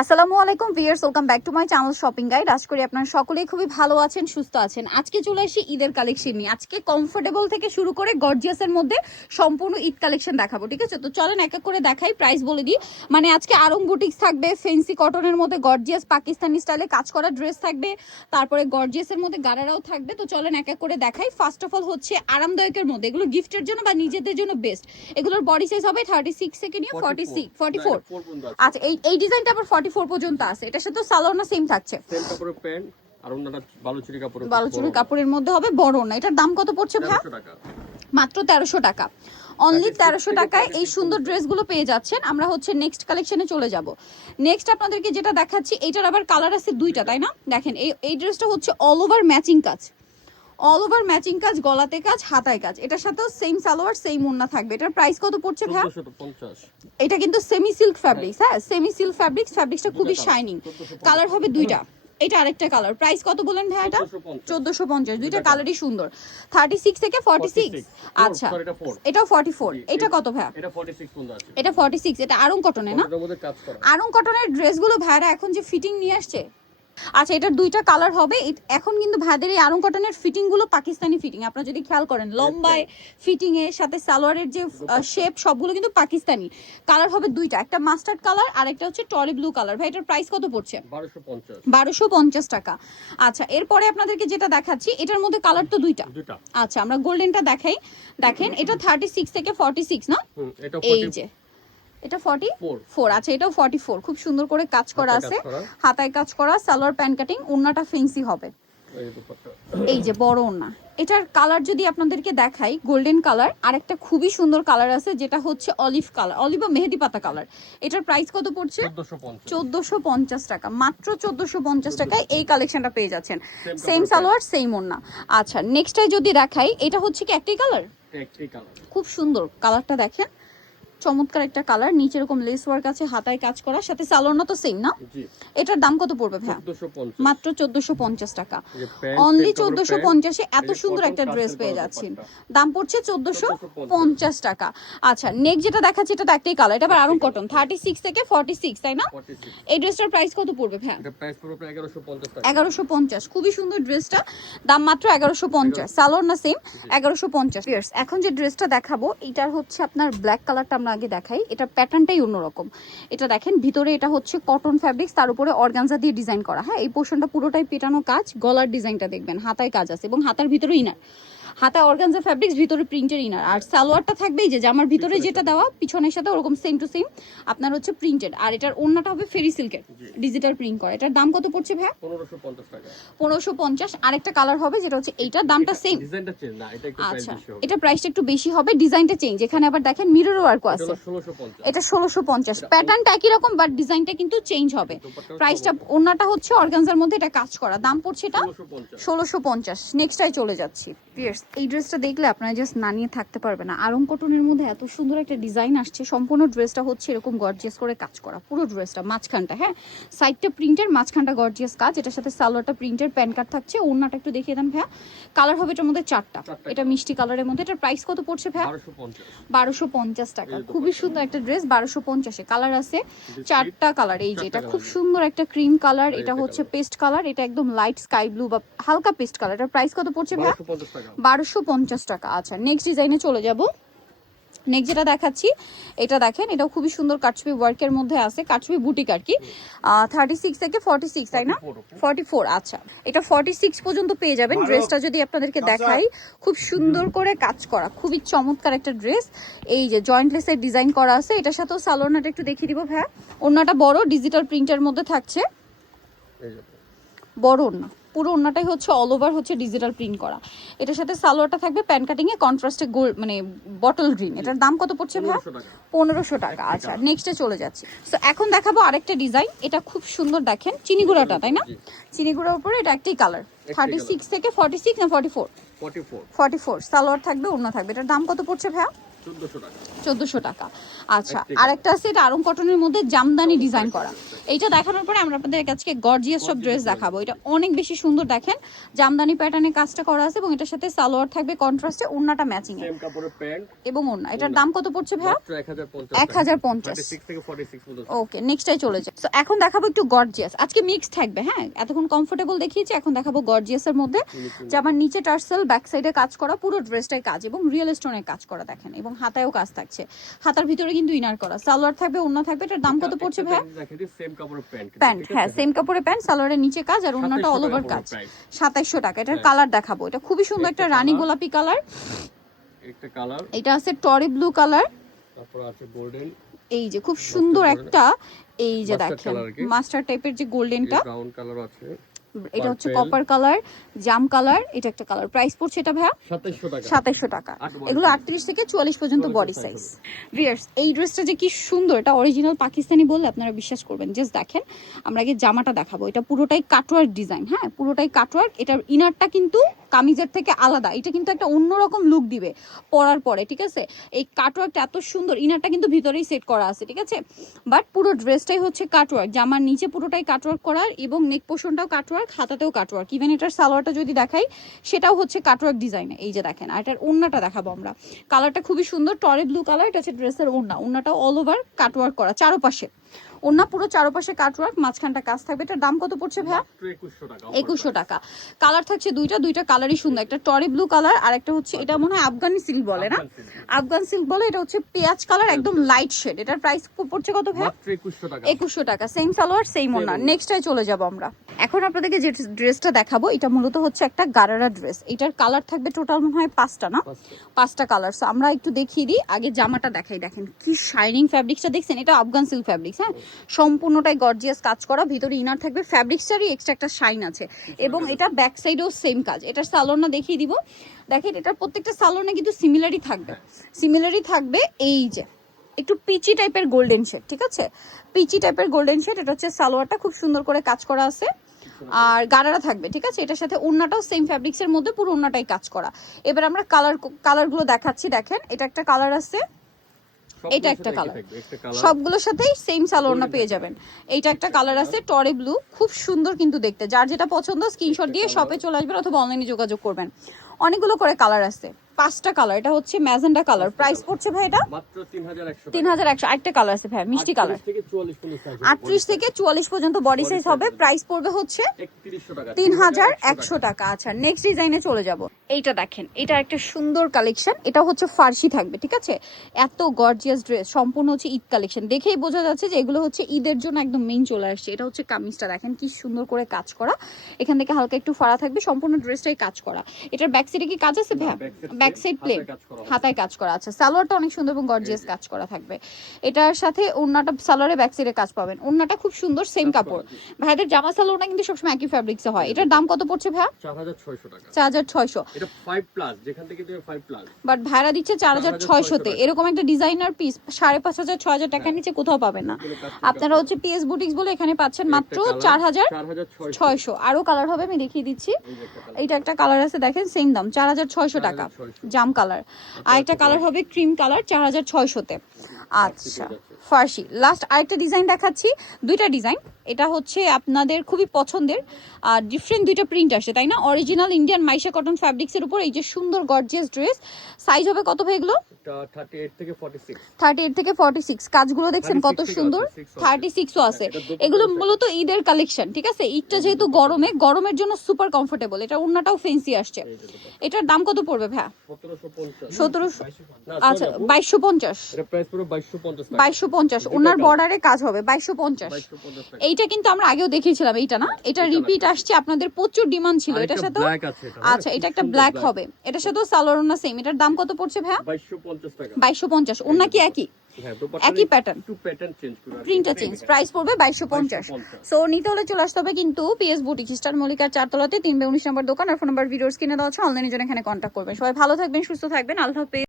আসসালামু আলাইকুম viewers, welcome back to my channel shopping guide. আশা করি আপনারা সকলেই খুবই ভালো আছেন, সুস্থ আছেন। আজকে চলে আসি ঈদের কালেকশন নিয়ে। আজকে কমফোর্টেবল থেকে শুরু করে গর্জিয়াসের মধ্যে সম্পূর্ণ ঈদ কালেকশন দেখাবো, ঠিক আছে? তো চলেন এক এক করে দেখাই, প্রাইস বলে দিই। মানে আজকে আরং বুটিক্স থাকবে, ফেন্সি কটনের মধ্যে গর্জিয়াস পাকিস্তানি স্টাইলে কাজ করা ড্রেস থাকবে, তারপরে গর্জিয়াসের মধ্যে গারারাও থাকবে। তো চলেন এক এক করে দেখাই। ফার্স্ট অফ অল হচ্ছে আরামদায়কের মধ্যে, এগুলো গিফটের জন্য বা নিজেদের জন্য বেস্ট। এগুলোর বডি সাইজ হবে 36 থেকে নিয়ে 44। আচ্ছা, এই ডিজাইনটা আবার 44 পর্যন্ত আছে। এটার সাথে সালোয়ার না সেম থাকছে, সেম কাপড়ের প্যান্ট আর ওন্নাটা বালুচুরি কাপড়ের মধ্যে হবে, বড় না। এটার দাম কত পড়ছে ভাই? 1300 টাকা, মাত্র 1300 টাকা। অনলি 1300 টাকায় এই সুন্দর ড্রেসগুলো পেয়ে যাচ্ছেন। আমরা হচ্ছে নেক্সট কালেকশনে চলে যাব। নেক্সট আপনাদেরকে যেটা দেখাচ্ছি, এটার আবার কালার আছে দুইটা, তাই না? দেখেন এই ড্রেসটা হচ্ছে অল ওভার ম্যাচিং কাজ, অল ওভার ম্যাচিং কাজ, গলাতে কাজ, হাতায় কাজ। এটার সাথেও সেম সালোয়ার সেম ওড়না থাকবে। এটার প্রাইস কত পড়ছে ভাই? 1450। এটা কিন্তু সেমি সিল্ক ফ্যাব্রিক্স, হ্যাঁ সেমি সিল্ক ফ্যাব্রিক্সটা খুবই শাইনিং। কালার হবে দুইটা, এটা আরেকটা কালার। প্রাইস কত বলেন ভাই? এটা 1450। দুইটা কালারই সুন্দর। 36 থেকে 46। আচ্ছা, এটাও 44। এটা কত ভাই? এটা 46 পর্যন্ত আছে। এটা 46। এটা আরং কটনে না? এটার মধ্যে কাজ করা। আরং কটনের ড্রেসগুলো ভাইরা এখন যে ফিটিং নিয়ে আসছে, আচ্ছা এটার দুইটা কালার হবে। এখন কিন্তু ভাইদের এই আরং কটনের ফিটিং গুলো পাকিস্তানি ফিটিং, আপনারা যদি খেয়াল করেন লম্বায় ফিটিং এর সাথে সালোয়ারের যে শেপ সবগুলো কিন্তু পাকিস্তানি। কালার হবে দুইটা, একটা মাস্টার্ড কালার আর একটা হচ্ছে টরি ব্লু কালার। ভাই এটার প্রাইস কত পড়ছে? 1250 টাকা। আচ্ছা, এরপরে আপনাদেরকে যেটা দেখাচ্ছি, এটার মধ্যে কালার তো দুইটা। আচ্ছা, আমরা গোল্ডেনটা দেখাই। দেখেন এটা 36 থেকে 46 না? এই যে এটা 44। আচ্ছা, এটাও 44। খুব সুন্দর করে কাজ করা আছে, হাতায় কাজ করা, সালোয়ার প্যান্ট কাটিং, ওন্নাটা ফেন্সি হবে। এই যে বড় ওন্না। এটার কালার যদি আপনাদেরকে দেখাই, গোল্ডেন কালার, আর একটা খুবই সুন্দর কালার আছে যেটা হচ্ছে অলিভ কালার, অলিভ বা মেহেদি পাতা কালার। এটার প্রাইস কত পড়ছে? 1450 টাকা। মাত্র 1450 টাকায় এই কালেকশনটা পেয়ে যাচ্ছেন। সেম সালোয়ার সেম ওন্না। আচ্ছা, নেক্সটটাই যদি দেখাই, এটা হচ্ছে কি একটাই কালার? খুব সুন্দর কালারটা দেখেন, চমৎকার একটা কালার। নিচে এরকম লেস ওয়ার্ক আছে, হাতায় কাজ করা, সাথে সালোয়ার তো সেম না? এটার দাম কত পড়বে ভাই? মাত্র 1450 টাকা। অনলি 1450 এ এত সুন্দর একটা ড্রেস পেয়ে যাচ্ছেন। দাম পড়ছে 1450 টাকা। আচ্ছা, নেক্সট যেটা দেখাচ্ছি, এটা তো একটাই কালার, এটা আবার আরং কটন, 36 থেকে 46, তাই না? এই ড্রেসটার প্রাইস কত পড়বে ভাই? এটা প্রাইস পড়বে 1150 টাকা। 1150। খুবই সুন্দর ড্রেসটা, দাম মাত্র 1150। সালোয়ার না সেম, 1150। এখন যে ড্রেসটা দেখাবো, এটার হচ্ছে আপনার ব্ল্যাক কালারটা আমরা আগে দেখাই। এটা প্যাটার্নটাই অন্যরকম। এটা দেখেন, ভিতরে এটা হচ্ছে কটন ফ্যাব্রিক্স, তার উপরে অর্গানজা দিয়ে ডিজাইন করা। হ্যাঁ, এই পোর্শনটা পুরোটাই পেটানো কাজ, গলার ডিজাইনটা দেখবেন, হাতায় কাজ আছে এবং হাতার ভিতরে ইনার, হাতা অর্গানজা ফ্যাব্রিক্স, ভিতরে প্রিন্টের ইনার। আর সালোয়ারটা থাকবে এই যে জামার ভিতরে যেটা দেওয়া, পিছনের সাথে ওরকম সেম টু সেম আপনার হচ্ছে প্রিন্টেড। আর এটার ওন্নাটা হবে ফেরি সিল্কের, ডিজিটাল প্রিন্ট করা। এটার দাম কত পড়ছে ভাই? 1550 টাকা। 1550। আরেকটা কালার হবে যেটা হচ্ছে এইটা, দামটা সেম, ডিজাইনটা চেঞ্জ না, এটা একটু প্রাইস বেশি হবে। এটা প্রাইসটা একটু বেশি হবে, ডিজাইনটা চেঞ্জ। এখানে আবার দেখেন মিরর ওয়ার্কও আছে। এটা 1650। প্যাটার্নটা একই রকম বাট ডিজাইনটা কিন্তু চেঞ্জ হবে। প্রাইসটা, ওন্নাটা হচ্ছে অর্গানজার মধ্যে এটা কাজ করা, দাম পড়ছে এটা 1650। নেক্সটটাই চলে যাচ্ছি। পিয়ার্স, এই ড্রেসটা দেখলে আপনারা জাস্ট না নিয়ে থাকতে পারবে না। আরং কটনের মধ্যে এত সুন্দর একটা ডিজাইন আসছে। সম্পূর্ণ ড্রেসটা হচ্ছে এরকম গর্জিয়াস করে কাজ করা, পুরো ড্রেসটা মাঝখানটা, হ্যাঁ সাইডটা প্রিন্টের, মাঝখানটা গর্জিয়াস কাজ। এটার সাথে সালোয়ারটা প্রিন্টের, প্যান্ট কাট থাকছে। ওন্নাটা একটু দেখিয়ে দেন ভাইয়া। কালার হবে এটার মধ্যে চারটা, এটা মিষ্টি কালারের মধ্যে। এটার প্রাইস কত পড়ছে ভাইয়া? 1250 টাকা। খুবই সুন্দর একটা ড্রেস, 1250-এ। কালার আছে চারটা কালার। এই যে এটা খুব সুন্দর একটা ক্রিম কালার, এটা হচ্ছে পেস্ট কালার, এটা একদম লাইট স্কাই ব্লু বা হালকা পেস্ট কালার। এটার প্রাইস কত পড়ছে ভাইয়া? 1250 টাকা। আচ্ছা, নেক্সট ডিজাইনে চলে যাব। নেক্সট যেটা দেখাচ্ছি, এটা দেখেন, এটাও খুবই সুন্দর কাটছবি ওয়ার্কের মধ্যে আছে, কাটছবি বুটিক আর কি। 36 থেকে 46, তাই না? 44। আচ্ছা, এটা 46 পর্যন্ত পেয়ে যাবেন। ড্রেসটা যদি আপনাদেরকে দেখাই, খুব সুন্দর করে কাজ করা, খুবই চমৎকার একটা ড্রেস। এই যে জয়েন্টলেসের ডিজাইন করা আছে। এটার সাথেও সালোয়ারটা একটু দেখিয়ে দিব ভাইয়া। ওন্নাটা বড়, ডিজিটাল প্রিন্টের মধ্যে থাকছে, বড় ওন্না, পুরো ওন্নাটাই হচ্ছে অল ওভার হচ্ছে ডিজিটাল প্রিন্ট করা। এটার সাথে সালোয়ারটা থাকবে প্যান্ট কাটিং এ কন্ট্রাস্টে গোল্ড মানে বটল গ্রিন। এটার দাম কত পড়ছে ভাই? 1500 টাকা। আচ্ছা, নেক্সটে চলে যাচ্ছি। সো এখন দেখাবো আরেকটা ডিজাইন। এটা খুব সুন্দর, দেখেন চিনিগুড়াটা, তাই না? চিনিগুড়ার উপরে এটা একটাই কালার। 36 থেকে 46 না 44? 44। সালোয়ার থাকবে, ওন্না থাকবে। এটার দাম কত পড়ছে ভাই? 1400 টাকা। আচ্ছা, আরেকটা আছে, এটা আরং কটনের মধ্যে জামদানি ডিজাইন করা। এইটা দেখানোর পরে আমরা আপনাদের কাছে গর্জিয়াস সব ড্রেস দেখাবো। এটা অনেক বেশি সুন্দর, দেখেন জামদানি প্যাটার্নে কাজটা করা আছে এবং এটার সাথে সালোয়ার থাকবে কন্ট্রাস্টে, ওড়নাটা ম্যাচিং এ সেম কাপড়ের প্যান্ট এবং ওড়না। এটার দাম কত পড়ছে ভাইয়া? মাত্র 1050 1050। 36 থেকে 46 পর্যন্ত। ওকে, নেক্সটটাই চলে যায়। সো এখন দেখাবো একটু গর্জিয়াস, আজকে মিক্স থাকবে। হ্যাঁ, এতক্ষণ কমফোর্টেবল দেখিয়েছি, এখন দেখাবো গর্জিয়াসের মধ্যে। জামার নিচে টার্সেল, ব্যাক সাইডে কাজ করা, পুরো ড্রেসটাই কাজ এবং রিয়েল স্টোনের কাজ করা দেখেন, এবং হাতায়ও কাজ থাকছে, হাতার ভিতরে কিন্তু ইনার করা, সালোয়ার থাকবে, ওড়না থাকবে। এটার দাম কত পড়ছে ভাইয়া? সেম কাপড়ের প্যান্ট। প্যান্ট, হ্যাঁ সেম কাপড়ে প্যান্ট, সালোয়ারের নিচে কাজ আর ওড়নাটা অল ওভার কাজ। 2700 টাকা। এটার কালার দেখাবো, এটা খুবই সুন্দর একটা রানী গোলাপি কালার, একটা কালার, এটা আছে টরি ব্লু কালার, তারপর আছে গোল্ডেন, এই যে খুব সুন্দর একটা, এই যে Mustard দেখেন color কি? মাস্টার টাইপের যে গোল্ডেনটা, ব্রাউন কালার আছে, এটা হচ্ছে কপার কালার, জাম কালার, এটা একটা কালার। প্রাইস পড়ছে এটা ভাইয়া 2700 টাকা। 2700 টাকা। এগুলো 38 থেকে 44 পর্যন্ত বডি সাইজ। ভিউয়ার্স, এই ড্রেসটা যে কি সুন্দর, এটা অরিজিনাল পাকিস্তানি বললে আপনারা বিশ্বাস করবেন। জাস্ট দেখেন, আমরা আগে জামাটা দেখাবো। এটা পুরোটাই কাটওয়ার্ক ডিজাইন, হ্যাঁ পুরোটাই কাটওয়ার্ক। এটার ইনারটা কিন্তু কামিজের থেকে আলাদা, এটা কিন্তু একটা অন্যরকম লুক দিবে পরার পরে, ঠিক আছে? এই কাটওয়ার্কটা এত সুন্দর, ইনারটা কিন্তু ভিতরেই সেট করা আছে, ঠিক আছে? বাট পুরো ড্রেসটাই হচ্ছে কাটওয়ার্ক, জামার নিচে পুরোটাই কাটওয়ার্ক করা এবং নেক পোর্শনটাও কাটওয়ার্ক, হাতাতেও কাটওয়ার্ক। ইভেন এটার সালোয়ারটা যদি দেখাই সেটাও হচ্ছে কাটওয়ার্ক ডিজাইনে, এই যে দেখেন। আর এটার ওড়নাটা দেখাবো আমরা, কালারটা খুবই সুন্দর, টরে ব্লু কালার। এটা হচ্ছে ড্রেসের ওড়না, ওড়নাটাও অল ওভার কাটওয়ার্ক করা, চারপাশে ওড়না পুরো চারপাশে কাটওয়ার্ক, মাঝখানটা কাজ থাকবে। এটার দাম কত পড়ছে ভাইয়া? 2100 টাকা। কালার থাকছে দুইটা কালারই সুন্দর, একটা টরি ব্লু কালার আর একটা হচ্ছে, এটা মনে হয় আফগানি সিল্ক বলে না, আফগান সিল্ক বলে। এটা হচ্ছে পেঁয়াজ কালার, একদম লাইট শেড। এটার প্রাইস পড়ছে কত ভাইয়া? 2100 টাকা। সেম সালোয়ার সেম ওড়না। নেক্সটটাই চলে যাব আমরা। এখন আপনাদেরকে যে ড্রেসটা দেখাবো, এটা মূলত হচ্ছে একটা গারারা ড্রেস। এটার কালার থাকবে টোটাল মনে হয় 5টা না, 5টা কালার। সো আমরা একটু দেখিয়ে দিই, আগে জামাটা দেখাই। দেখেন কি শাইনিং ফ্যাব্রিক্সটা দেখছেন, এটা আফগান সিল্ক ফ্যাব্রিক্স, হ্যাঁ সম্পূর্ণটাই গর্জিয়াস কাজ করা, ভিতরে ইনার থাকবে, ফ্যাব্রিক্সটারই এক্সট্রা একটা শাইন আছে এবং এটা ব্যাক সাইডেও সেম কাজ। এটার সালোয়ারটা দেখিয়ে দিব, দেখেন এটার প্রত্যেকটা সালোয়ারে কিন্তু সিমিলারই থাকবে। এই যে একটু পিচি টাইপের গোল্ডেন শেড, ঠিক আছে? পিচি টাইপের গোল্ডেন শেড। এটা হচ্ছে সালোয়ারটা, খুব সুন্দর করে কাজ করা আছে আর গারারা থাকবে, ঠিক আছে? এটার সাথে ওড়নাটাও সেম ফ্যাব্রিক্সের মধ্যে, পুরো ওড়নাটাই কাজ করা। এবার আমরা কালারগুলো দেখাচ্ছি। দেখেন এটা একটা কালার আছে, এটা একটা কালার, সবগুলোর সাথেই সেম সালোয়ারটা পেয়ে যাবেন। এইটা একটা কালার আছে টরে ব্লু, খুব সুন্দর কিন্তু দেখতে। যার যেটা পছন্দ স্ক্রিনশট দিয়ে শপে চলে আসবেন অথবা অনলাইনে যোগাযোগ করবেন। অনেকগুলো করে কালার আছে, 5টা কালার। এটা হচ্ছে ম্যাজেন্ডা কালার। প্রাইস পড়ছে ভাই এটা মাত্র 3100 3100। আরেকটা কালার আছে ভাই, মিষ্টি কালার, 38 থেকে 44 পর্যন্ত বডি সাইজ হবে। প্রাইস পড়বে হচ্ছে 3100 টাকা। আচ্ছা, নেক্সট ডিজাইনে চলে যাব। এইটা দেখেন, এটা একটা সুন্দর কালেকশন, এটা হচ্ছে ফার্সি থাকবে, ঠিক আছে? এত গর্জিয়াস ড্রেস, সম্পূর্ণ হচ্ছে ঈদ কালেকশন। দেখেই বোঝা যাচ্ছে যে এগুলো হচ্ছে ঈদের জন্য একদম মেইন চলে আসছে। এটা হচ্ছে কামিজটা, দেখেন কি সুন্দর করে কাজ করা, এখান থেকে হালকা একটু ফাড়া থাকবে, সম্পূর্ণ ড্রেসটাই কাজ করা। এটার ব্যাক সাইডে কি কাজ আছে ভাই? ব্যাক সাইড প্লেন, হাতায় কাজ করা আছে। সালোয়ারটা অনেক সুন্দর এবং গর্জিয়াস কাজ করা থাকবে। এটার সাথে ওড়নাটা, সালোয়ারে ব্যাক সাইডে কাজ পাবেন, ওড়নাটা খুব সুন্দর সেম কাপড়। ভাইদের জামা সালোয়ারটা কিন্তু সবসময় একই ফ্যাব্রিক্সে হয়। এটার দাম কত পড়ছে ভাই? 4600 টাকা। 4600। এটা 5 প্লাস, যেখান থেকে তুমি 5 প্লাস, বাট ভাড়া দিচ্ছে 4600 তে। এরকম একটা ডিজাইনার পিস 5500 6000 টাকার নিচে কোথাও পাবেন না। আপনারা হচ্ছে পিএস বুটিক্স বলে এখানে পাচ্ছেন মাত্র 4600। আরো কালার হবে, আমি দেখিয়ে দিচ্ছি। এইটা একটা কালার আছে, দেখেন সেম দাম 4600 টাকা, জাম কালার। আর একটা কালার হবে ক্রিম কালার 4600 তে। আচ্ছা, ফার্সি। লাস্ট আরেকটা ডিজাইন দেখাচ্ছি, দুইটা ডিজাইন। এটা হচ্ছে আপনাদের খুবই পছন্দের, ডিফারেন্ট দুইটা প্রিন্ট আসে, তাই না? অরিজিনাল ইন্ডিয়ান মাইশা কটন ফ্যাব্রিক্সের উপর এই যে সুন্দর গর্জিয়াস ড্রেস। সাইজ হবে কত ভাই এগুলো? 38 থেকে 46। 38 থেকে 46। কাজগুলো দেখছেন কত সুন্দর, 36ও আছে। এগুলো মূলত ঈদের কালেকশন, ঠিক আছে? ঈদটা যেহেতু গরমের জন্য সুপার কমফোর্টেবল। এটা ওড়নাটাও ফেন্সি আসছে। এটার দাম কত পড়বে ভাই? 1700। আচ্ছা, 2250। এটা প্রাইস পুরো 2250 টাকা। 2250। ওনার বর্ডারে কাজ হবে 2250। এইটা কিন্তু আমরা আগেও দেখিয়েছিলাম, এইটা না? এটা রিপিট আসছে, আপনাদের প্রচুর ডিমান্ড ছিল এটার সাথে। আচ্ছা, এটা একটা ব্ল্যাক হবে, এটার সাথেও সালোয়ার ওড়না সেম। এটার দাম কত পড়ছে ভাই? 2250 টাকা। 2250। ওড়না কি একই? একই প্যাটার্ন, একটু প্যাটার্ন চেঞ্জ করে, প্রিন্টটা চেঞ্জ। প্রাইস পড়বে 2250। সো নিতে হলে চলে আসতে হবে কিন্তু পিএস বুটিক, স্টার মল্লিকার 4 তলাতে 3 19 নম্বর দোকান। আর ফোন নাম্বার ভিডিওস কিনে দেওয়া আছে, অনলাইনে জন্য এখানে কন্ট্যাক্ট করবেন। সবাই ভালো থাকবেন, সুস্থ থাকবেন, আল্লাহ হাফেজ।